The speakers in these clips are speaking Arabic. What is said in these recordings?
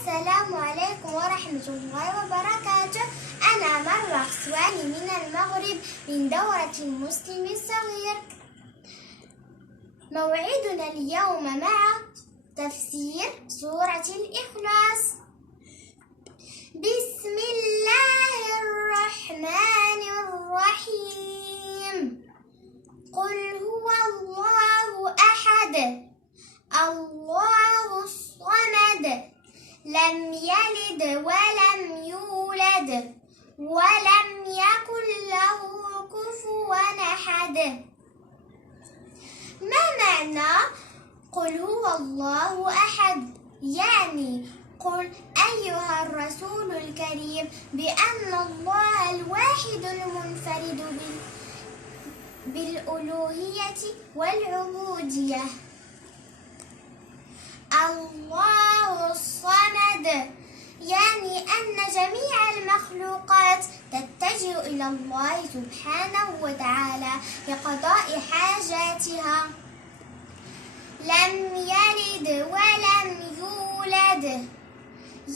السلام عليكم ورحمة الله وبركاته. أنا مروة قسواني من المغرب من دورة المسلم الصغير. موعدنا اليوم مع تفسير سورة الإخلاص. بسم الله الرحمن الرحيم. قل هو الله أحد الله الصمد لم يلد ولم يولد ولم يكن له كفوا أحد. ما معنى قل هو الله أحد؟ يعني قل أيها الرسول الكريم بأن الله الواحد المنفرد بالألوهية والعبودية. الله الصمد يعني أن جميع المخلوقات تتجه إلى الله سبحانه وتعالى لقضاء حاجاتها. لم يلد ولم يولد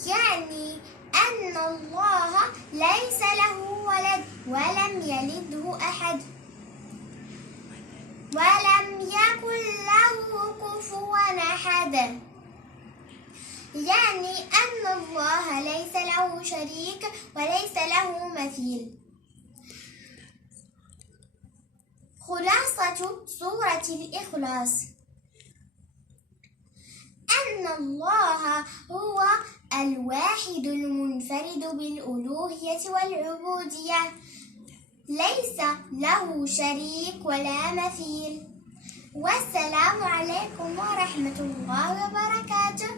يعني أن الله ليس له ولد ولم يلده أحد ولم يكن له كفوا أحد، يعني أن الله ليس له شريك وليس له مثيل. خلاصة سورة الإخلاص أن الله هو الواحد المنفرد بالألوهية والعبودية، ليس له شريك ولا مثيل. والسلام عليكم ورحمة الله وبركاته.